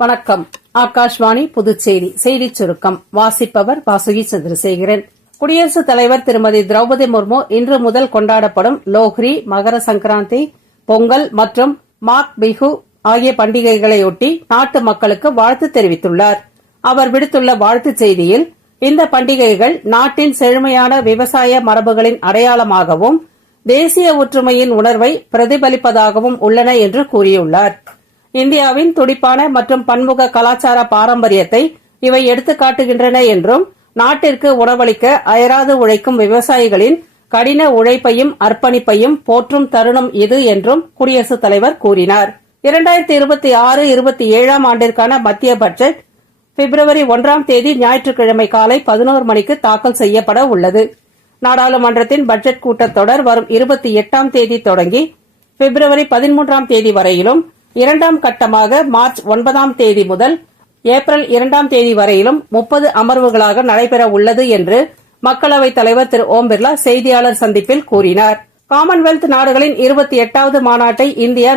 வணக்கம். ஆகாஷ்வாணி புதுச்சேரி செய்திச் சுருக்கம் வாசிப்பவர் வாசுகி சந்திரசேகரன். குடியரசுத் தலைவர் திருமதி திரௌபதி முர்மு இன்று முதல் கொண்டாடப்படும் லோஹ்ரி, மகர சங்கராந்தி, பொங்கல் மற்றும் மாக் பிஹு ஆகிய பண்டிகைகளையொட்டி நாட்டு மக்களுக்கு வாழ்த்து தெரிவித்துள்ளார். அவர் விடுத்துள்ள வாழ்த்துச் செய்தியில், இந்த பண்டிகைகள் நாட்டின் செழுமையான விவசாய மரபுகளின் அடையாளமாகவும் தேசிய ஒற்றுமையின் உணர்வை பிரதிபலிப்பதாகவும் உள்ளன என்று கூறியுள்ளார். இந்தியாவின் துடிப்பான மற்றும் பன்முக கலாச்சார பாரம்பரியத்தை இவை எடுத்துக்காட்டுகின்றன என்றும், நாட்டிற்கு உணவளிக்க அயராது உழைக்கும் விவசாயிகளின் கடின உழைப்பையும் அர்ப்பணிப்பையும் போற்றும் தருணம் இது என்றும் குடியரசுத் தலைவர் கூறினார். 2026-27 ஆண்டிற்கான மத்திய பட்ஜெட் பிப்ரவரி 1ஆம் தேதி ஞாயிற்றுக்கிழமை காலை 11 மணிக்கு தாக்கல் செய்யப்பட உள்ளது. நாடாளுமன்றத்தின் பட்ஜெட் கூட்டத்தொடர் வரும் 28ஆம் தேதி தொடங்கி பிப்ரவரி 13ஆம் தேதி வரையிலும், இரண்டாம் கட்டமாக மார்ச் 9ஆம் தேதி முதல் ஏப்ரல் 2ஆம் தேதி வரையிலும் 30 அமர்வுகளாக நடைபெற உள்ளது என்று மக்களவைத் தலைவர் திரு ஓம் பிர்லா செய்தியாளர் சந்திப்பில் கூறினார். காமன்வெல்த் நாடுகளின் 28வது மாநாட்டை இந்தியா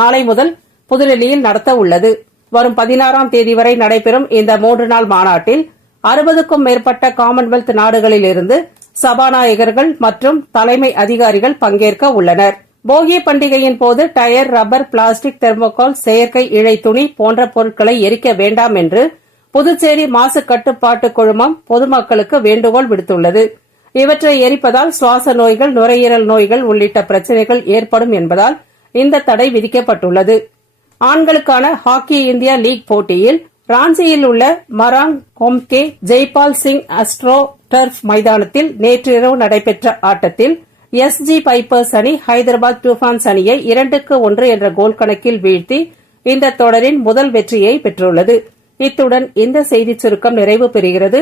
நாளை முதல் புதுடெல்லியில் நடத்த உள்ளது. வரும் 16ஆம் தேதி வரை நடைபெறும் இந்த 3 நாள் மாநாட்டில் 60க்கும் மேற்பட்ட காமன்வெல்த் நாடுகளிலிருந்து சபாநாயகர்கள் மற்றும் தலைமை அதிகாரிகள் பங்கேற்க உள்ளனர். போகி பண்டிகையின் போது டயர், ரப்பர், பிளாஸ்டிக், தெர்மோகால், செயற்கை இழை துணி போன்ற பொருட்களை எரிக்க வேண்டாம் என்று புதுச்சேரி மாசு கட்டுப்பாட்டு குழுமம் பொதுமக்களுக்கு வேண்டுகோள் விடுத்துள்ளது. இவற்றை எரிப்பதால் சுவாச நோய்கள், நுரையீரல் நோய்கள் உள்ளிட்ட பிரச்சினைகள் ஏற்படும் என்பதால் இந்த தடை விதிக்கப்பட்டுள்ளது. ஆண்களுக்கான ஹாக்கி இந்தியா லீக் போட்டியில் ராஞ்சியில் உள்ள மராங் கொம்கே ஜெய்பால் சிங் அஸ்ட்ரோ டர்ஃப் மைதானத்தில் நேற்றிரவு நடைபெற்ற ஆட்டத்தில் SG பைப்பர்ஸ் அணி ஹைதராபாத் டூஃபான்ஸ் அணியை 2-1 என்ற கோல் கணக்கில் வீழ்த்தி இந்த தொடரின் முதல் வெற்றியை பெற்றுள்ளது. இத்துடன் இந்த செய்திச் சுருக்கம் நிறைவு பெறுகிறது.